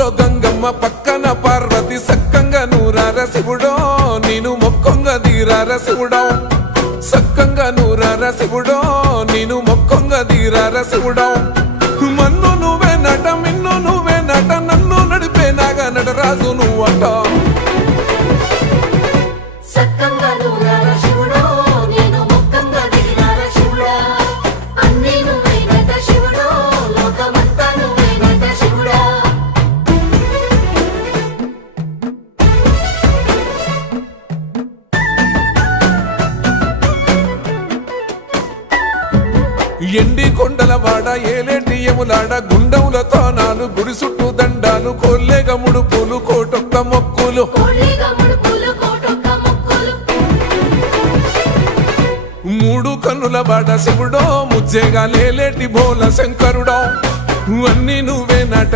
ఊళ్ళో గంగమ్మ పక్కన పార్వతి సక్కంగా నూరార శివుడో నేను మొక్కంగా తీరార శివుడో సక్కంగా నూరార శివుడో నేను మొక్కంగా తీరార శివుడో మన్ను నువ్వే నట మిన్ను నువ్వే నట నన్ను నడిపే నాగా నటరాజు నువ్వట సక్కంగా నూరార శివుడో నేను మొక్కంగా తీరార శివుడా అన్నీ నువ్వే నట శివుడో లోకమంతా నువ్వే నట శివుడా ఎండి కొండల వాడ ఏలేటి యములాడ గుండములతో నాలు గుడి చుట్టూ దండాలు కోల్లేగ ముడుపులు కోటొక్క మొక్కులు మూడు కన్నుల బాట శివుడో ముజ్జేగా లేలేటి బోల శంకరుడో అన్నీ నువ్వే నట